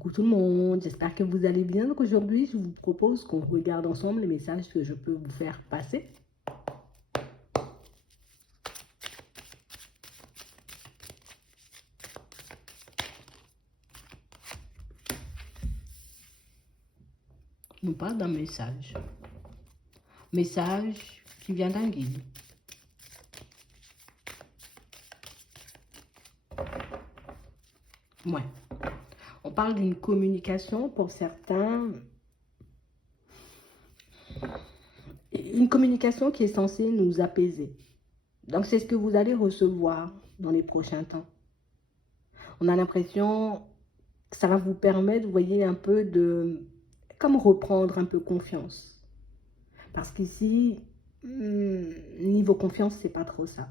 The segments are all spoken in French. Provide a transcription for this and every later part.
Coucou tout le monde, j'espère que vous allez bien. Donc aujourd'hui, je vous propose qu'on regarde ensemble les messages que je peux vous faire passer. On nous parle d'un message. Message qui vient d'un guide. Ouais. On parle d'une communication pour certains. Une communication qui est censée nous apaiser. Donc c'est ce que vous allez recevoir dans les prochains temps. On a l'impression que ça va vous permettre, vous voyez, un peu de... comme reprendre un peu confiance. Parce qu'ici, niveau confiance, c'est pas trop ça.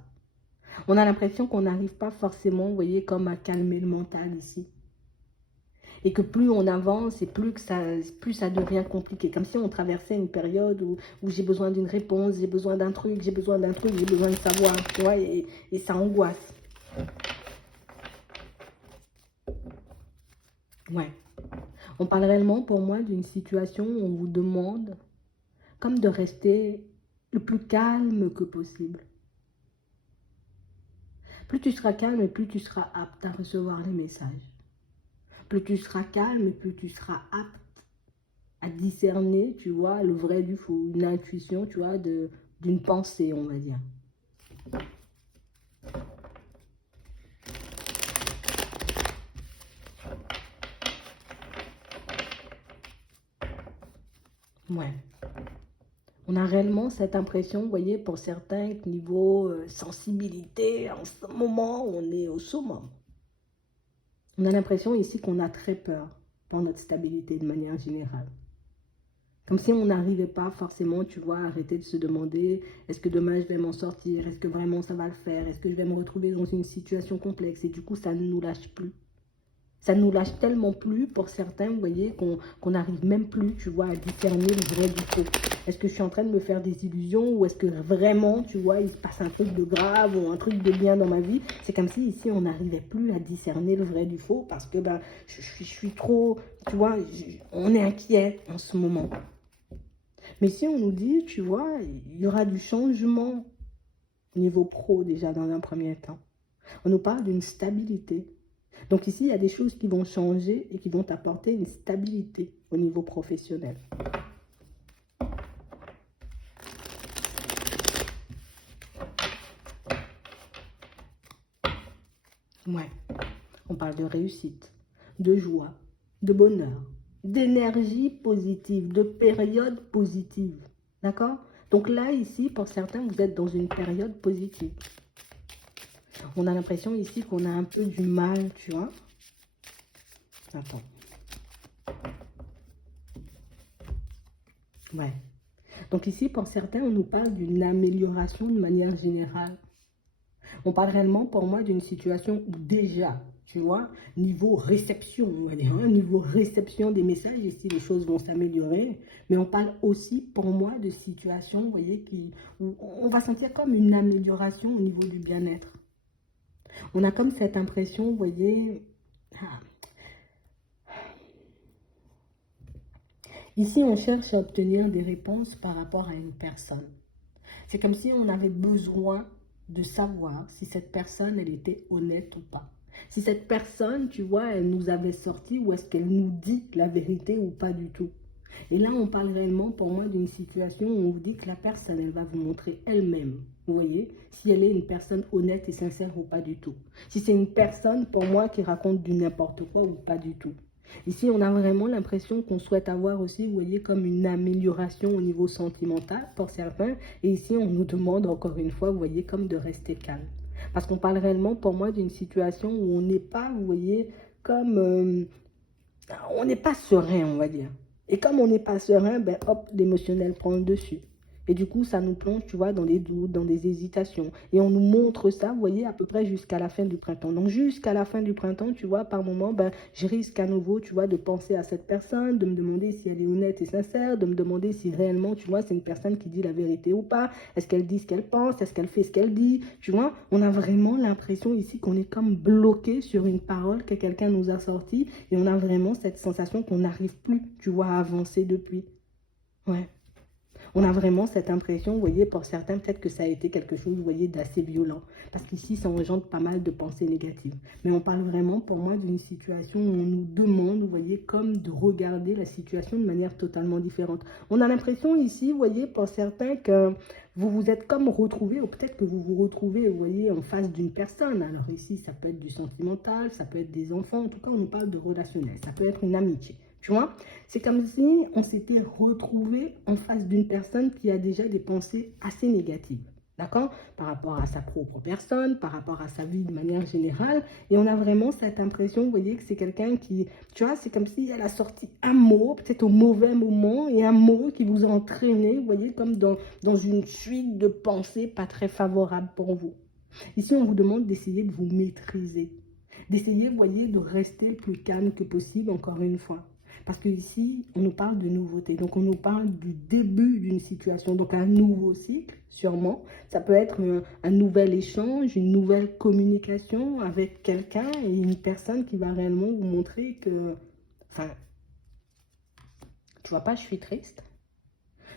On a l'impression qu'on n'arrive pas forcément, vous voyez, comme à calmer le mental ici. Et que plus on avance et plus ça devient compliqué. Comme si on traversait une période où j'ai besoin d'une réponse, j'ai besoin d'un truc, j'ai besoin d'un truc, j'ai besoin de savoir, tu vois, et ça angoisse. Ouais. On parle réellement pour moi d'une situation où on vous demande comme de rester le plus calme que possible. Plus tu seras calme et plus tu seras apte à recevoir les messages. Plus tu seras calme et plus tu seras apte à discerner, tu vois, le vrai du faux. Une intuition, tu vois, d'une pensée, on va dire. Ouais. On a réellement cette impression, vous voyez, pour certains, niveau sensibilité, en ce moment, on est au summum. On a l'impression ici qu'on a très peur pour notre stabilité de manière générale. Comme si on n'arrivait pas forcément, tu vois, à arrêter de se demander, est-ce que demain je vais m'en sortir, est-ce que vraiment ça va le faire, est-ce que je vais me retrouver dans une situation complexe, et du coup ça ne nous lâche plus. Ça ne nous lâche tellement plus pour certains, vous voyez, qu'on n'arrive même plus, tu vois, à discerner le vrai du faux. Est-ce que je suis en train de me faire des illusions ou est-ce que vraiment, tu vois, il se passe un truc de grave ou un truc de bien dans ma vie? C'est comme si ici, on n'arrivait plus à discerner le vrai du faux parce que ben, je suis trop, tu vois, on est inquiet en ce moment. Mais si on nous dit, tu vois, il y aura du changement au niveau pro déjà dans un premier temps. On nous parle d'une stabilité. Donc ici, il y a des choses qui vont changer et qui vont apporter une stabilité au niveau professionnel. Ouais, on parle de réussite, de joie, de bonheur, d'énergie positive, de période positive. D'accord? Donc là, ici, pour certains, vous êtes dans une période positive. On a l'impression ici qu'on a un peu du mal, tu vois. Attends. Ouais. Donc ici, pour certains, on nous parle d'une amélioration de manière générale. On parle réellement pour moi d'une situation où déjà, tu vois, niveau réception, on va dire, hein, niveau réception des messages, ici les choses vont s'améliorer. Mais on parle aussi pour moi de situations, vous voyez, où on va sentir comme une amélioration au niveau du bien-être. On a comme cette impression, vous voyez, ici on cherche à obtenir des réponses par rapport à une personne. C'est comme si on avait besoin de savoir si cette personne, elle était honnête ou pas. Si cette personne, tu vois, elle nous avait sorti ou est-ce qu'elle nous dit la vérité ou pas du tout. Et là, on parle réellement pour moi d'une situation où on vous dit que la personne, elle va vous montrer elle-même, vous voyez, si elle est une personne honnête et sincère ou pas du tout. Si c'est une personne, pour moi, qui raconte du n'importe quoi ou pas du tout. Ici, on a vraiment l'impression qu'on souhaite avoir aussi, vous voyez, comme une amélioration au niveau sentimental pour certains. Et ici, on nous demande encore une fois, vous voyez, comme de rester calme. Parce qu'on parle réellement pour moi d'une situation où on n'est pas, vous voyez, comme... on n'est pas serein, on va dire. Et comme on n'est pas serein, ben hop, l'émotionnel prend le dessus. Et du coup, ça nous plonge, tu vois, dans des doutes, dans des hésitations. Et on nous montre ça, vous voyez, à peu près jusqu'à la fin du printemps. Donc, jusqu'à la fin du printemps, tu vois, par moment, ben, je risque à nouveau, tu vois, de penser à cette personne, de me demander si elle est honnête et sincère, de me demander si réellement, tu vois, c'est une personne qui dit la vérité ou pas. Est-ce qu'elle dit ce qu'elle pense? Est-ce qu'elle fait ce qu'elle dit? Tu vois, on a vraiment l'impression ici qu'on est comme bloqué sur une parole que quelqu'un nous a sortie. Et on a vraiment cette sensation qu'on n'arrive plus, tu vois, à avancer depuis. Ouais. On a vraiment cette impression, vous voyez, pour certains, peut-être que ça a été quelque chose, vous voyez, d'assez violent. Parce qu'ici, ça engendre pas mal de pensées négatives. Mais on parle vraiment, pour moi, d'une situation où on nous demande, vous voyez, comme de regarder la situation de manière totalement différente. On a l'impression ici, vous voyez, pour certains, que vous vous êtes comme retrouvés, ou peut-être que vous vous retrouvez, vous voyez, en face d'une personne. Alors ici, ça peut être du sentimental, ça peut être des enfants, en tout cas, on nous parle de relationnel. Ça peut être une amitié. Tu vois, c'est comme si on s'était retrouvé en face d'une personne qui a déjà des pensées assez négatives. D'accord? Par rapport à sa propre personne, par rapport à sa vie de manière générale. Et on a vraiment cette impression, vous voyez, que c'est quelqu'un qui, tu vois, c'est comme si elle a sorti un mot, peut-être au mauvais moment, et un mot qui vous a entraîné, vous voyez, comme dans une suite de pensées pas très favorables pour vous. Ici, on vous demande d'essayer de vous maîtriser. D'essayer, vous voyez, de rester le plus calme que possible, encore une fois. Parce que ici, on nous parle de nouveauté. Donc, on nous parle du début d'une situation. Donc, un nouveau cycle, sûrement. Ça peut être un nouvel échange, une nouvelle communication avec quelqu'un et une personne qui va réellement vous montrer que... Enfin, tu vois pas, je suis triste.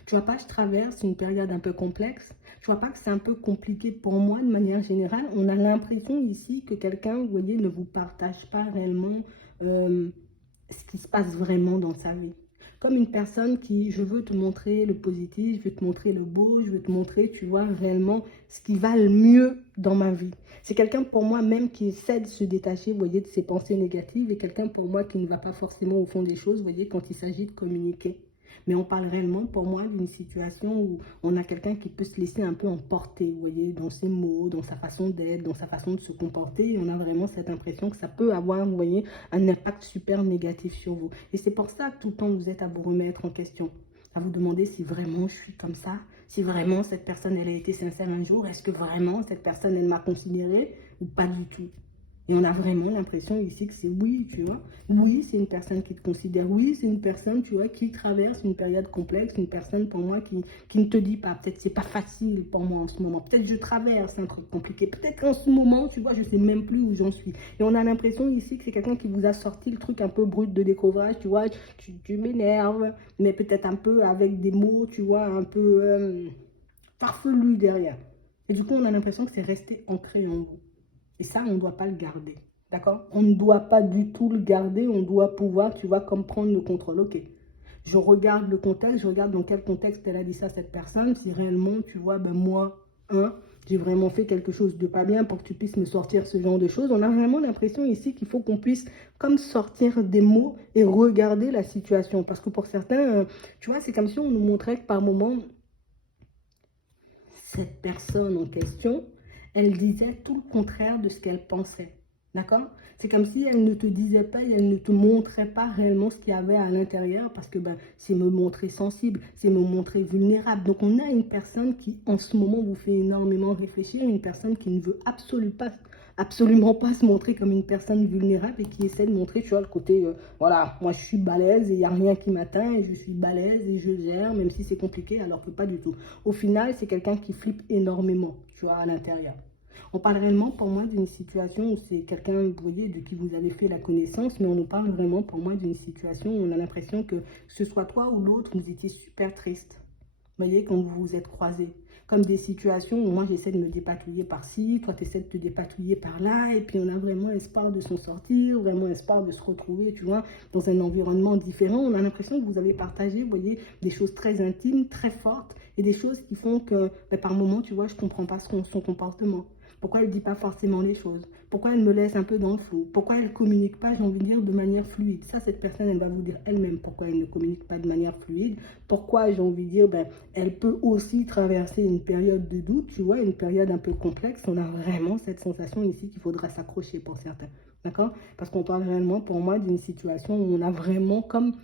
Tu vois pas, je traverse une période un peu complexe. Tu vois pas que c'est un peu compliqué pour moi de manière générale. On a l'impression ici que quelqu'un, vous voyez, ne vous partage pas réellement euh, ce qui se passe vraiment dans sa vie. Comme une personne qui, je veux te montrer le positif, je veux te montrer le beau, je veux te montrer, tu vois, réellement ce qui va le mieux dans ma vie. C'est quelqu'un pour moi même qui essaie de se détacher, vous voyez, de ses pensées négatives et quelqu'un pour moi qui ne va pas forcément au fond des choses, vous voyez, quand il s'agit de communiquer. Mais on parle réellement pour moi d'une situation où on a quelqu'un qui peut se laisser un peu emporter, vous voyez, dans ses mots, dans sa façon d'être, dans sa façon de se comporter. Et on a vraiment cette impression que ça peut avoir, vous voyez, un impact super négatif sur vous. Et c'est pour ça que tout le temps vous êtes à vous remettre en question, à vous demander si vraiment je suis comme ça, si vraiment cette personne, elle a été sincère un jour, est-ce que vraiment cette personne, elle m'a considéré ou pas du tout. Et on a vraiment l'impression ici que c'est oui, tu vois. Oui, c'est une personne qui te considère. Oui, c'est une personne, tu vois, qui traverse une période complexe. Une personne, pour moi, qui ne te dit pas. Peut-être c'est pas facile pour moi en ce moment. Peut-être je traverse un truc compliqué. Peut-être qu'en ce moment, tu vois, je sais même plus où j'en suis. Et on a l'impression ici que c'est quelqu'un qui vous a sorti le truc un peu brut de décoffrage. Tu vois, tu m'énerves. Mais peut-être un peu avec des mots, tu vois, un peu farfelus derrière. Et du coup, on a l'impression que c'est resté ancré en vous. Et ça, on ne doit pas le garder. D'accord? On ne doit pas du tout le garder. On doit pouvoir, tu vois, comme prendre le contrôle. Ok, je regarde le contexte, je regarde dans quel contexte elle a dit ça, cette personne. Si réellement, tu vois, ben moi, j'ai vraiment fait quelque chose de pas bien pour que tu puisses me sortir ce genre de choses. On a vraiment l'impression ici qu'il faut qu'on puisse comme sortir des mots et regarder la situation. Parce que pour certains, tu vois, c'est comme si on nous montrait que par moment, cette personne en question, elle disait tout le contraire de ce qu'elle pensait. D'accord? C'est comme si elle ne te disait pas et elle ne te montrait pas réellement ce qu'il y avait à l'intérieur parce que ben, c'est me montrer sensible, c'est me montrer vulnérable. Donc on a une personne qui en ce moment vous fait énormément réfléchir, une personne qui ne veut absolument pas se montrer comme une personne vulnérable et qui essaie de montrer, tu vois, le côté, voilà, moi je suis balèze et il n'y a rien qui m'atteint et je suis balèze et je gère, même si c'est compliqué, alors que pas du tout. Au final, c'est quelqu'un qui flippe énormément, tu vois, à l'intérieur. On parle réellement pour moi d'une situation où c'est quelqu'un, vous voyez, de qui vous avez fait la connaissance, mais on nous parle vraiment pour moi d'une situation où on a l'impression que ce soit toi ou l'autre, vous étiez super triste. Vous voyez, quand vous vous êtes croisés. Comme des situations où moi j'essaie de me dépatouiller par-ci, toi tu essaies de te dépatouiller par-là, et puis on a vraiment espoir de s'en sortir, vraiment espoir de se retrouver, tu vois, dans un environnement différent. On a l'impression que vous avez partagé, vous voyez, des choses très intimes, très fortes, et des choses qui font que, ben, par moments, tu vois, je ne comprends pas son comportement. Pourquoi elle ne dit pas forcément les choses? Pourquoi elle me laisse un peu dans le flou? Pourquoi elle ne communique pas, j'ai envie de dire, de manière fluide? Ça, cette personne, elle va vous dire elle-même pourquoi elle ne communique pas de manière fluide. Pourquoi, j'ai envie de dire, ben, elle peut aussi traverser une période de doute, tu vois, une période un peu complexe. On a vraiment cette sensation ici qu'il faudra s'accrocher pour certains. D'accord? Parce qu'on parle réellement, pour moi, d'une situation où on a vraiment comme...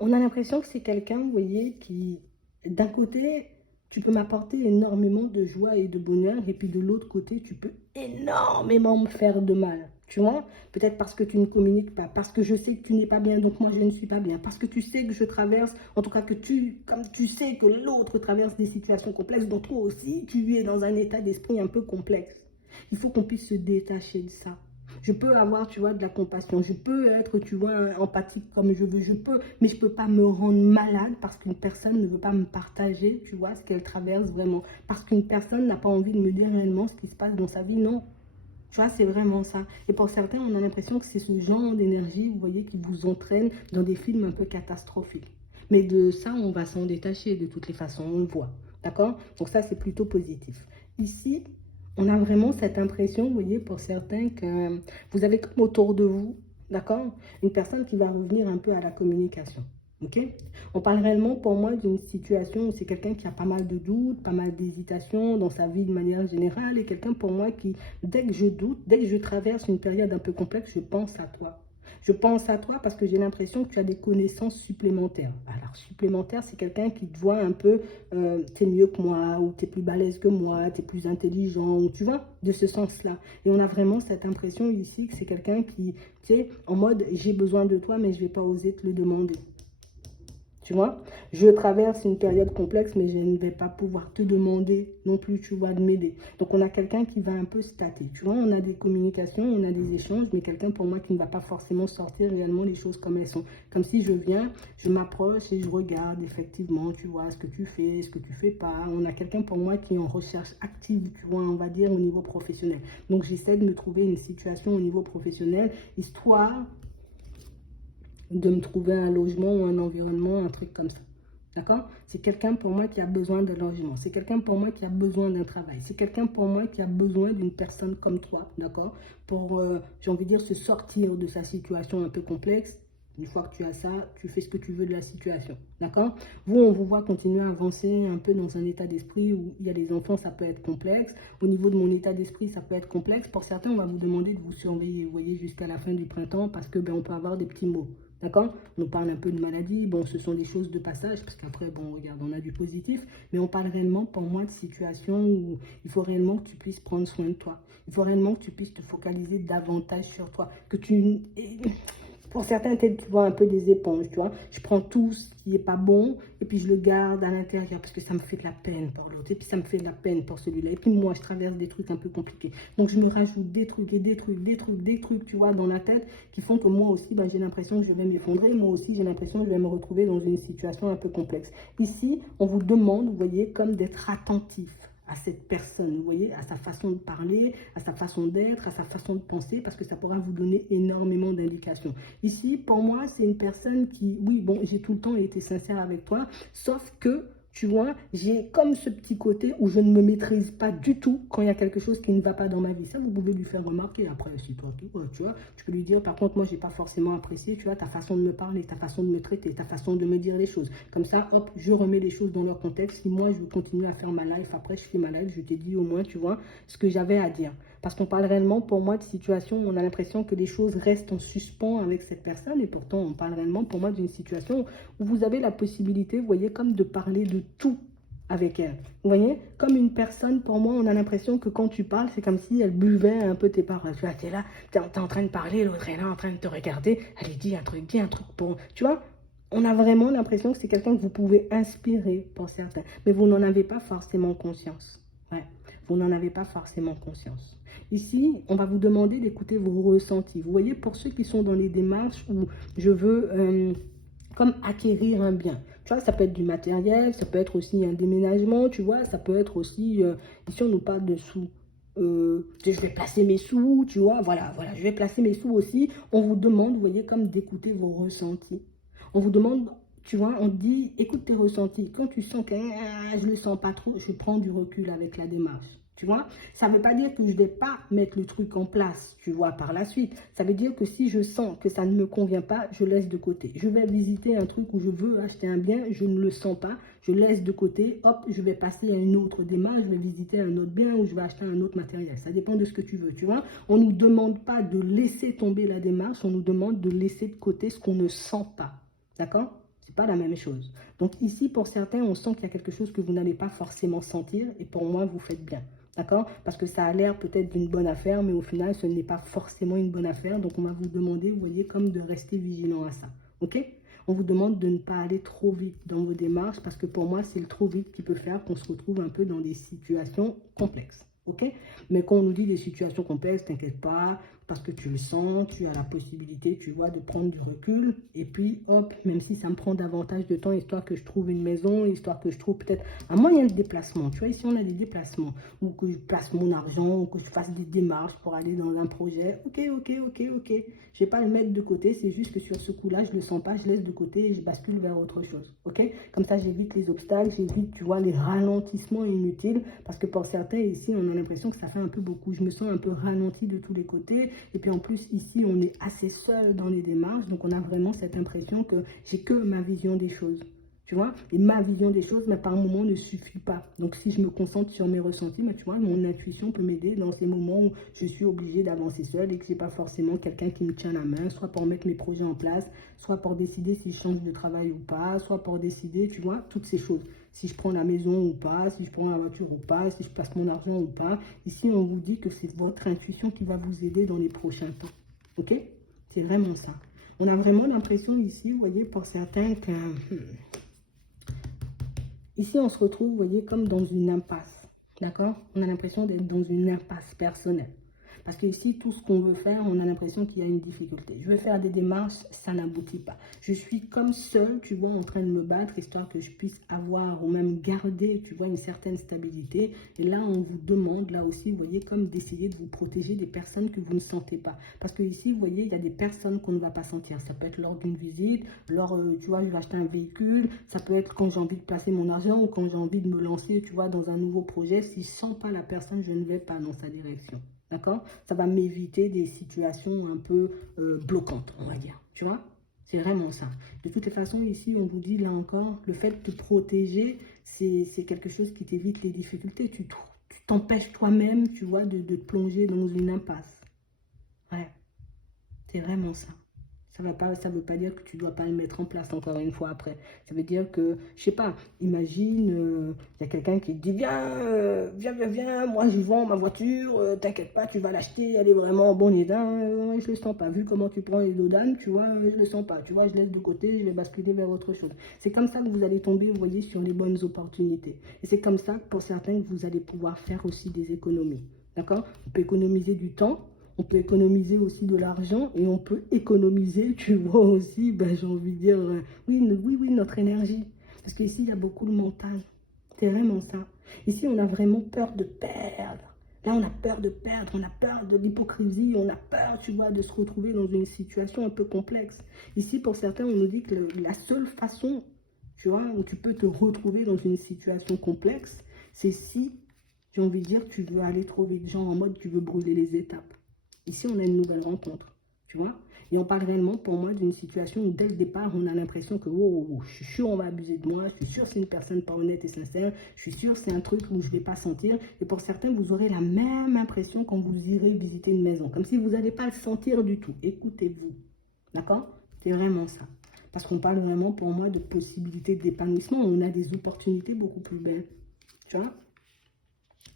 On a l'impression que c'est quelqu'un, vous voyez, qui, d'un côté, tu peux m'apporter énormément de joie et de bonheur, et puis de l'autre côté, tu peux énormément me faire de mal. Tu vois, peut-être parce que tu ne communiques pas, parce que je sais que tu n'es pas bien, donc moi je ne suis pas bien, parce que tu sais que je traverse, en tout cas que comme tu sais que l'autre traverse des situations complexes, donc toi aussi, tu es dans un état d'esprit un peu complexe. Il faut qu'on puisse se détacher de ça. Je peux avoir, tu vois, de la compassion. Je peux être, tu vois, empathique comme je veux. Je peux, mais je ne peux pas me rendre malade parce qu'une personne ne veut pas me partager, tu vois, ce qu'elle traverse vraiment. Parce qu'une personne n'a pas envie de me dire réellement ce qui se passe dans sa vie. Non. Tu vois, c'est vraiment ça. Et pour certains, on a l'impression que c'est ce genre d'énergie, vous voyez, qui vous entraîne dans des films un peu catastrophiques. Mais de ça, on va s'en détacher de toutes les façons, on le voit. D'accord? Donc ça, c'est plutôt positif. Ici, on a vraiment cette impression, vous voyez, pour certains, que vous avez comme autour de vous, d'accord, une personne qui va revenir un peu à la communication. Ok? On parle réellement pour moi d'une situation où c'est quelqu'un qui a pas mal de doutes, pas mal d'hésitations dans sa vie de manière générale, et quelqu'un pour moi qui, dès que je doute, dès que je traverse une période un peu complexe, je pense à toi. Je pense à toi parce que j'ai l'impression que tu as des connaissances supplémentaires. Alors, supplémentaire, c'est quelqu'un qui te voit un peu, tu es mieux que moi, ou tu es plus balèze que moi, tu es plus intelligent, ou tu vois, de ce sens-là. Et on a vraiment cette impression ici que c'est quelqu'un qui, tu sais, en mode, j'ai besoin de toi, mais je ne vais pas oser te le demander. Tu vois, je traverse une période complexe, mais je ne vais pas pouvoir te demander non plus, tu vois, de m'aider. Donc, on a quelqu'un qui va un peu se tâter. Tu vois, on a des communications, on a des échanges, mais quelqu'un pour moi qui ne va pas forcément sortir réellement les choses comme elles sont. Comme si je viens, je m'approche et je regarde effectivement, tu vois, ce que tu fais, ce que tu fais pas. On a quelqu'un pour moi qui est en recherche active, tu vois, on va dire au niveau professionnel. Donc, j'essaie de me trouver une situation au niveau professionnel, histoire de me trouver un logement ou un environnement, un truc comme ça. D'accord? C'est quelqu'un pour moi qui a besoin de logement. C'est quelqu'un pour moi qui a besoin d'un travail. C'est quelqu'un pour moi qui a besoin d'une personne comme toi. D'accord? Pour, j'ai envie de dire, se sortir de sa situation un peu complexe. Une fois que tu as ça, tu fais ce que tu veux de la situation. D'accord? Vous, on vous voit continuer à avancer un peu dans un état d'esprit où il y a des enfants, ça peut être complexe. Au niveau de mon état d'esprit, ça peut être complexe. Pour certains, on va vous demander de vous surveiller, vous voyez, jusqu'à la fin du printemps parce que ben, on peut avoir des petits mots. D'accord? On nous parle un peu de maladie. Bon, ce sont des choses de passage, parce qu'après, bon, regarde, on a du positif. Mais on parle réellement, pour moi, de situations où il faut réellement que tu puisses prendre soin de toi. Il faut réellement que tu puisses te focaliser davantage sur toi. Que tu... Pour certains, tu vois, un peu des éponges, tu vois. Je prends tout ce qui n'est pas bon et puis je le garde à l'intérieur parce que ça me fait de la peine pour l'autre. Et puis ça me fait de la peine pour celui-là. Et puis moi, je traverse des trucs un peu compliqués. Donc je me rajoute des trucs et des trucs, des trucs, tu vois, dans la tête qui font que moi aussi, bah, j'ai l'impression que je vais m'effondrer. Moi aussi, j'ai l'impression que je vais me retrouver dans une situation un peu complexe. Ici, on vous demande, vous voyez, comme d'être attentif à cette personne, vous voyez, à sa façon de parler, à sa façon d'être, à sa façon de penser, parce que ça pourra vous donner énormément d'indications. Ici, pour moi, c'est une personne qui, oui, bon, j'ai tout le temps été sincère avec toi, sauf que, tu vois, j'ai comme ce petit côté où je ne me maîtrise pas du tout quand il y a quelque chose qui ne va pas dans ma vie. Ça, vous pouvez lui faire remarquer. Après, si toi, tu vois, tu peux lui dire, par contre, moi, j'ai pas forcément apprécié, tu vois, ta façon de me parler, ta façon de me traiter, ta façon de me dire les choses. Comme ça, hop, je remets les choses dans leur contexte. Si moi, je continue à faire ma life, après, je fais ma life, je t'ai dit au moins, tu vois, ce que j'avais à dire. Parce qu'on parle réellement, pour moi, de situations où on a l'impression que les choses restent en suspens avec cette personne. Et pourtant, on parle réellement, pour moi, d'une situation où vous avez la possibilité, vous voyez, comme de parler de tout avec elle. Vous voyez, comme une personne, pour moi, on a l'impression que quand tu parles, c'est comme si elle buvait un peu tes paroles. Tu vois, t'es là, t'es en train de parler, l'autre est là en train de te regarder. Allez, dis un truc pour... Tu vois, on a vraiment l'impression que c'est quelqu'un que vous pouvez inspirer pour certains. Mais vous n'en avez pas forcément conscience. Ouais, vous n'en avez pas forcément conscience. Ici, on va vous demander d'écouter vos ressentis. Vous voyez, pour ceux qui sont dans les démarches où je veux... comme acquérir un bien. Tu vois, ça peut être du matériel, ça peut être aussi un déménagement, tu vois, ça peut être aussi, ici on nous parle de sous. Je vais placer mes sous, tu vois, voilà, je vais placer mes sous aussi. On vous demande, vous voyez, comme d'écouter vos ressentis. On vous demande, tu vois, on dit, écoute tes ressentis. Quand tu sens que je ne le sens pas trop, je prends du recul avec la démarche. Tu vois, ça ne veut pas dire que je ne vais pas mettre le truc en place, tu vois, par la suite. Ça veut dire que si je sens que ça ne me convient pas, je laisse de côté. Je vais visiter un truc où je veux acheter un bien, je ne le sens pas, je laisse de côté, hop, je vais passer à une autre démarche, je vais visiter un autre bien ou je vais acheter un autre matériel. Ça dépend de ce que tu veux, tu vois. On ne nous demande pas de laisser tomber la démarche, on nous demande de laisser de côté ce qu'on ne sent pas. D'accord? C'est pas la même chose. Donc ici, pour certains, on sent qu'il y a quelque chose que vous n'allez pas forcément sentir. Et pour moi, vous faites bien. D'accord? Parce que ça a l'air peut-être d'une bonne affaire, mais au final, ce n'est pas forcément une bonne affaire. Donc, on va vous demander, vous voyez, comme de rester vigilant à ça. OK? On vous demande de ne pas aller trop vite dans vos démarches parce que pour moi, c'est le trop vite qui peut faire qu'on se retrouve un peu dans des situations complexes. OK? Mais quand on nous dit des situations complexes, t'inquiète pas, parce que tu le sens, tu as la possibilité, tu vois, de prendre du recul. Et puis, hop, même si ça me prend davantage de temps, histoire que je trouve une maison, histoire que je trouve peut-être un moyen de déplacement. Tu vois, ici, on a des déplacements, ou que je place mon argent, ou que je fasse des démarches pour aller dans un projet. Ok. Je ne vais pas le mettre de côté, c'est juste que sur ce coup-là, je ne le sens pas, je laisse de côté et je bascule vers autre chose. Ok? Comme ça, j'évite les obstacles, j'évite, tu vois, les ralentissements inutiles, parce que pour certains, ici, on a l'impression que ça fait un peu beaucoup. Je me sens un peu ralenti de tous les côtés. Et puis en plus, ici, on est assez seul dans les démarches. Donc, on a vraiment cette impression que j'ai que ma vision des choses. Tu vois? Et ma vision des choses, mais par moment, ne suffit pas. Donc, si je me concentre sur mes ressentis, mais tu vois, mon intuition peut m'aider dans ces moments où je suis obligée d'avancer seule et que je n'ai pas forcément quelqu'un qui me tient la main, soit pour mettre mes projets en place, soit pour décider si je change de travail ou pas, soit pour décider, tu vois, toutes ces choses. Si je prends la maison ou pas, si je prends la voiture ou pas, si je place mon argent ou pas. Ici, on vous dit que c'est votre intuition qui va vous aider dans les prochains temps. Ok? C'est vraiment ça. On a vraiment l'impression ici, vous voyez, pour certains que... Ici, on se retrouve, vous voyez, comme dans une impasse. D'accord? On a l'impression d'être dans une impasse personnelle. Parce que ici, tout ce qu'on veut faire, on a l'impression qu'il y a une difficulté. Je veux faire des démarches, ça n'aboutit pas. Je suis comme seule, tu vois, en train de me battre, histoire que je puisse avoir ou même garder, tu vois, une certaine stabilité. Et là, on vous demande, là aussi, vous voyez, comme d'essayer de vous protéger des personnes que vous ne sentez pas. Parce que ici, vous voyez, il y a des personnes qu'on ne va pas sentir. Ça peut être lors d'une visite, lors, tu vois, je vais acheter un véhicule. Ça peut être quand j'ai envie de placer mon argent ou quand j'ai envie de me lancer, tu vois, dans un nouveau projet. Si je ne sens pas la personne, je ne vais pas dans sa direction. D'accord? Ça va m'éviter des situations un peu bloquantes, on va dire. Tu vois? C'est vraiment ça. De toutes les façons, ici, on vous dit, là encore, le fait de te protéger, c'est quelque chose qui t'évite les difficultés. Tu t'empêches toi-même, tu vois, de plonger dans une impasse. Ouais, c'est vraiment ça. Ça veut pas dire que tu ne dois pas le mettre en place encore une fois après. Ça veut dire que, je sais pas, imagine, il y a quelqu'un qui te dit, viens, moi je vends ma voiture, t'inquiète pas, tu vas l'acheter, elle est vraiment en bon état. Je le sens pas, vu comment tu prends les dos d'âne, tu vois, je le sens pas. Tu vois, je laisse de côté, je vais basculer vers autre chose. C'est comme ça que vous allez tomber, vous voyez, sur les bonnes opportunités. Et c'est comme ça que pour certains, vous allez pouvoir faire aussi des économies. D'accord? On peut économiser du temps. On peut économiser aussi de l'argent et on peut économiser, tu vois aussi, ben, j'ai envie de dire, oui, notre énergie. Parce qu'ici, il y a beaucoup le mental. C'est vraiment ça. Ici, on a vraiment peur de perdre. Là, on a peur de perdre, on a peur de l'hypocrisie, on a peur, tu vois, de se retrouver dans une situation un peu complexe. Ici, pour certains, on nous dit que la seule façon, tu vois, où tu peux te retrouver dans une situation complexe, c'est si, j'ai envie de dire, tu veux aller trop vite, genre en mode tu veux brûler les étapes. Ici, on a une nouvelle rencontre, tu vois. Et on parle réellement, pour moi, d'une situation où, dès le départ, on a l'impression que, je suis sûr, on va abuser de moi, je suis sûr, c'est une personne pas honnête et sincère, je suis sûr, c'est un truc où je ne vais pas sentir. Et pour certains, vous aurez la même impression quand vous irez visiter une maison, comme si vous n'allez pas le sentir du tout. Écoutez-vous, d'accord? C'est vraiment ça. Parce qu'on parle vraiment, pour moi, de possibilités d'épanouissement. On a des opportunités beaucoup plus belles, tu vois.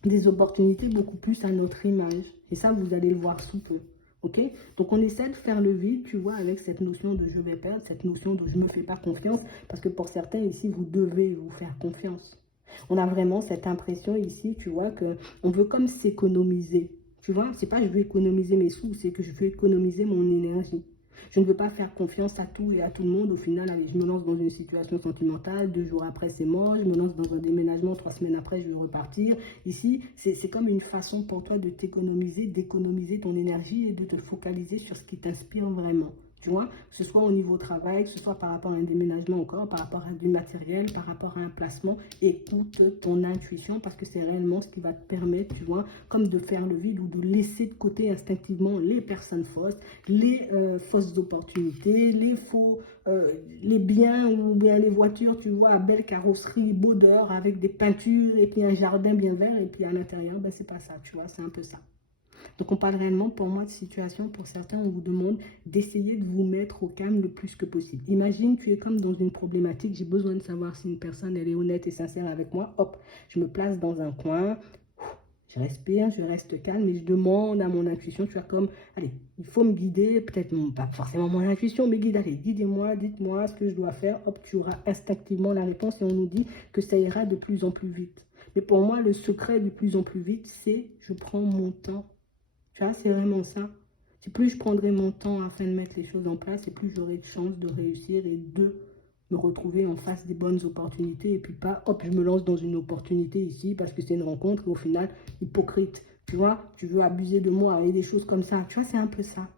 Des opportunités beaucoup plus à notre image. Et ça, vous allez le voir sous peu. Ok? Donc, on essaie de faire le vide, tu vois, avec cette notion de je vais perdre, cette notion de je ne me fais pas confiance. Parce que pour certains ici, vous devez vous faire confiance. On a vraiment cette impression ici, tu vois, qu'on veut comme s'économiser. Tu vois, c'est pas je veux économiser mes sous, c'est que je veux économiser mon énergie. Je ne veux pas faire confiance à tout et à tout le monde. Au final, allez, je me lance dans une situation sentimentale. 2 jours après, c'est mort. Je me lance dans un déménagement. 3 semaines après, je vais repartir. Ici, c'est comme une façon pour toi de t'économiser, d'économiser ton énergie et de te focaliser sur ce qui t'inspire vraiment. Tu vois, que ce soit au niveau travail, que ce soit par rapport à un déménagement encore, par rapport à du matériel, par rapport à un placement, écoute ton intuition parce que c'est réellement ce qui va te permettre, tu vois, comme de faire le vide ou de laisser de côté instinctivement les personnes fausses, les fausses opportunités, les biens ou bien les voitures, tu vois, à belle carrosserie, beau dehors avec des peintures et puis un jardin bien vert et puis à l'intérieur, ben c'est pas ça, tu vois, c'est un peu ça. Donc, on parle réellement, pour moi, de situation. Pour certains, on vous demande d'essayer de vous mettre au calme le plus que possible. Imagine, tu es comme dans une problématique. J'ai besoin de savoir si une personne, elle est honnête et sincère avec moi. Hop, je me place dans un coin. Je respire, je reste calme et je demande à mon intuition, tu vois, comme, allez, il faut me guider, peut-être pas forcément mon intuition, mais guide, allez, guidez-moi, dites-moi ce que je dois faire. Hop, tu auras instinctivement la réponse et on nous dit que ça ira de plus en plus vite. Mais pour moi, le secret du plus en plus vite, c'est je prends mon temps. Tu vois, c'est vraiment ça. C'est plus je prendrai mon temps afin de mettre les choses en place et plus j'aurai de chances de réussir et de me retrouver en face des bonnes opportunités et puis pas, hop, je me lance dans une opportunité ici parce que c'est une rencontre et au final, hypocrite. Tu vois, tu veux abuser de moi et des choses comme ça. Tu vois, c'est un peu ça.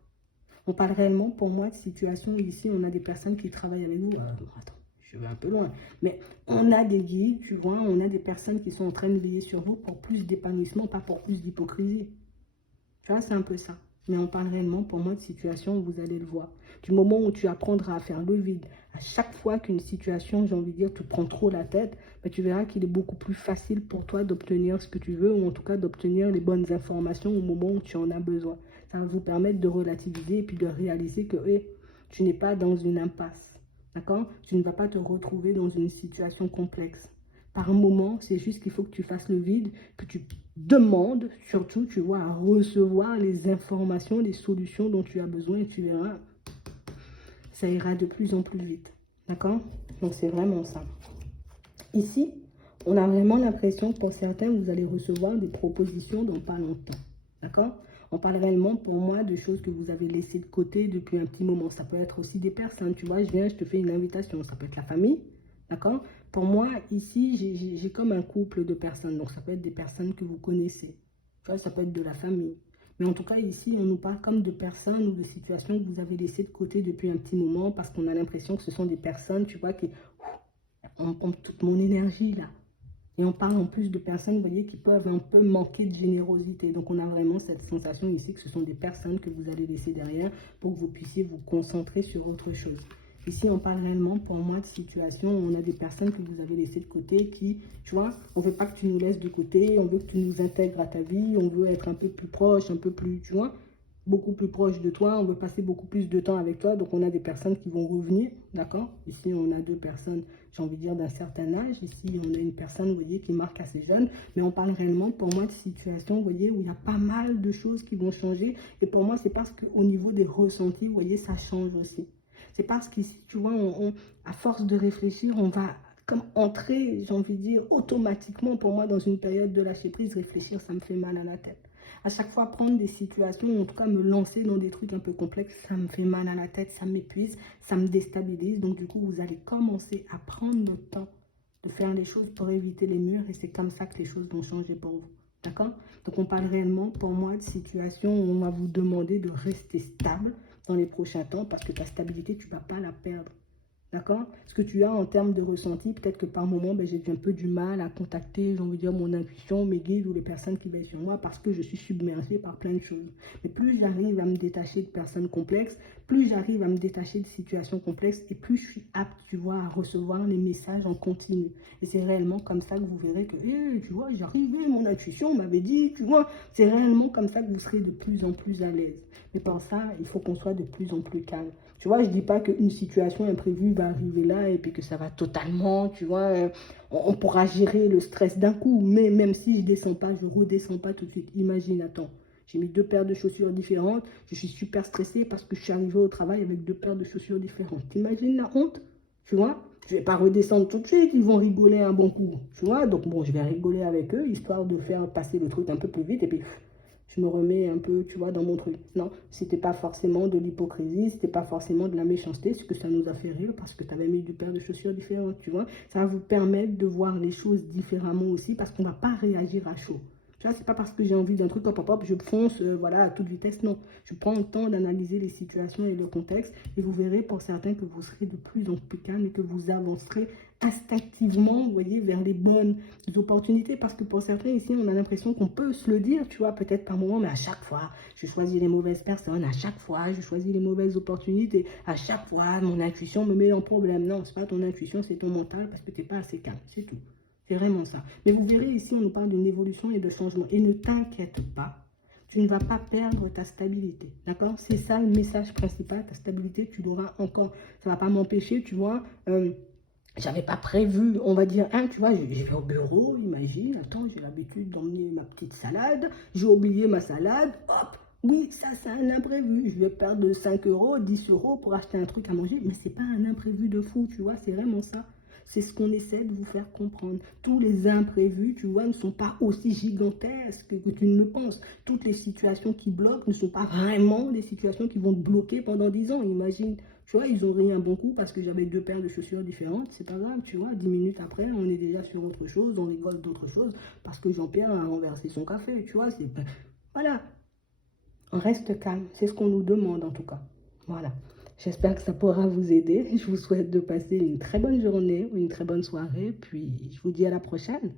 On parle réellement, pour moi, de situation ici, on a des personnes qui travaillent avec nous. Attends, je vais un peu loin. Mais on a des guides, tu vois, on a des personnes qui sont en train de veiller sur vous pour plus d'épanouissement, pas pour plus d'hypocrisie. Tu vois, c'est un peu ça. Mais on parle réellement, pour moi, de situation où vous allez le voir. Du moment où tu apprendras à faire le vide, à chaque fois qu'une situation, j'ai envie de dire, te prend trop la tête, ben, tu verras qu'il est beaucoup plus facile pour toi d'obtenir ce que tu veux, ou en tout cas d'obtenir les bonnes informations au moment où tu en as besoin. Ça va vous permettre de relativiser et puis de réaliser que tu n'es pas dans une impasse. D'accord? Tu ne vas pas te retrouver dans une situation complexe. Par moment, c'est juste qu'il faut que tu fasses le vide, que tu demandes surtout, tu vois, à recevoir les informations, les solutions dont tu as besoin et tu verras, ça ira de plus en plus vite. D'accord? Donc, c'est vraiment ça. Ici, on a vraiment l'impression que pour certains, vous allez recevoir des propositions dans pas longtemps. D'accord? On parle réellement, pour moi, de choses que vous avez laissées de côté depuis un petit moment. Ça peut être aussi des personnes. Tu vois, je viens, je te fais une invitation. Ça peut être la famille. D'accord? Pour moi, ici, j'ai comme un couple de personnes. Donc, ça peut être des personnes que vous connaissez. Tu vois, ça peut être de la famille. Mais en tout cas, ici, on nous parle comme de personnes ou de situations que vous avez laissées de côté depuis un petit moment parce qu'on a l'impression que ce sont des personnes, tu vois, qui ont toute mon énergie là. Et on parle en plus de personnes, vous voyez, qui peuvent un peu manquer de générosité. Donc, on a vraiment cette sensation ici que ce sont des personnes que vous allez laisser derrière pour que vous puissiez vous concentrer sur autre chose. Ici, on parle réellement, pour moi, de situation où on a des personnes que vous avez laissées de côté qui, tu vois, on ne veut pas que tu nous laisses de côté, on veut que tu nous intègres à ta vie, on veut être un peu plus proche, un peu plus, tu vois, beaucoup plus proche de toi, on veut passer beaucoup plus de temps avec toi. Donc, on a des personnes qui vont revenir, d'accord? Ici, on a deux personnes, j'ai envie de dire, d'un certain âge. Ici, on a une personne, vous voyez, qui marque assez jeune. Mais on parle réellement, pour moi, de situation, vous voyez, où il y a pas mal de choses qui vont changer. Et pour moi, c'est parce qu'au niveau des ressentis, vous voyez, ça change aussi. C'est parce qu'ici, tu vois, à force de réfléchir, on va comme entrer, j'ai envie de dire, automatiquement, pour moi, dans une période de lâcher prise. Réfléchir, ça me fait mal à la tête. À chaque fois, prendre des situations, ou en tout cas me lancer dans des trucs un peu complexes, ça me fait mal à la tête, ça m'épuise, ça me déstabilise. Donc du coup, vous allez commencer à prendre le temps de faire les choses pour éviter les murs. Et c'est comme ça que les choses vont changer pour vous. D'accord? Donc on parle réellement, pour moi, de situations où on va vous demander de rester stable dans les prochains temps parce que ta stabilité, tu ne vas pas la perdre. D'accord? Ce que tu as en termes de ressenti, peut-être que par moment, ben, j'ai un peu du mal à contacter, j'ai envie de dire, mon intuition, mes guides ou les personnes qui veillent sur moi parce que je suis submergée par plein de choses. Mais plus j'arrive à me détacher de personnes complexes, plus j'arrive à me détacher de situations complexes et plus je suis apte, tu vois, à recevoir les messages en continu. Et c'est réellement comme ça que vous verrez que, tu vois, j'arrivais, mon intuition m'avait dit, tu vois, c'est réellement comme ça que vous serez de plus en plus à l'aise. Mais pour ça, il faut qu'on soit de plus en plus calme. Tu vois, je ne dis pas qu'une situation imprévue va arriver là et puis que ça va totalement, tu vois, on pourra gérer le stress d'un coup. Mais même si je ne descends pas, je ne redescends pas tout de suite. Imagine, attends, j'ai mis deux paires de chaussures différentes. Je suis super stressée parce que je suis arrivée au travail avec deux paires de chaussures différentes. T'imagines la honte? Tu vois, je ne vais pas redescendre tout de suite. Ils vont rigoler un bon coup. Tu vois, donc bon, je vais rigoler avec eux, histoire de faire passer le truc un peu plus vite. Et puis, je me remets un peu, tu vois, dans mon truc. Non, c'était pas forcément de l'hypocrisie, c'était pas forcément de la méchanceté, ce que ça nous a fait rire parce que tu avais mis deux paires de chaussures différentes, tu vois. Ça va vous permettre de voir les choses différemment aussi parce qu'on va pas réagir à chaud. Tu vois, c'est pas parce que j'ai envie d'un truc, hop, hop, hop, je fonce, voilà, à toute vitesse, non. Je prends le temps d'analyser les situations et le contexte et vous verrez pour certains que vous serez de plus en plus calme et que vous avancerez instinctivement, vous voyez, vers les bonnes opportunités. Parce que pour certains ici, on a l'impression qu'on peut se le dire, tu vois, peut-être par moment, mais à chaque fois, je choisis les mauvaises personnes, à chaque fois, je choisis les mauvaises opportunités, à chaque fois, mon intuition me met en problème. Non, c'est pas ton intuition, c'est ton mental parce que tu n'es pas assez calme, c'est tout. C'est vraiment ça. Mais vous verrez ici, on nous parle d'une évolution et de changement. Et ne t'inquiète pas. tu ne vas pas perdre ta stabilité, d'accord? C'est ça le message principal, ta stabilité, tu l'auras encore. Ça ne va pas m'empêcher, tu vois. J'avais pas prévu, on va dire, tu vois, je vais au bureau, imagine, attends, j'ai l'habitude d'emmener ma petite salade, j'ai oublié ma salade, hop, oui, ça c'est un imprévu, je vais perdre 5 euros, 10 euros pour acheter un truc à manger, mais c'est pas un imprévu de fou, tu vois, c'est vraiment ça. C'est ce qu'on essaie de vous faire comprendre. Tous les imprévus, tu vois, ne sont pas aussi gigantesques que tu ne le penses. Toutes les situations qui bloquent ne sont pas vraiment des situations qui vont te bloquer pendant 10 ans, imagine. Tu vois, ils ont ri un bon coup parce que j'avais 2 paires de chaussures différentes. C'est pas grave, tu vois. 10 minutes après, on est déjà sur autre chose, on rigole d'autre chose parce que Jean-Pierre a renversé son café, tu vois. Voilà, on reste calme. C'est ce qu'on nous demande en tout cas. Voilà. J'espère que ça pourra vous aider. Je vous souhaite de passer une très bonne journée ou une très bonne soirée. Puis, je vous dis à la prochaine.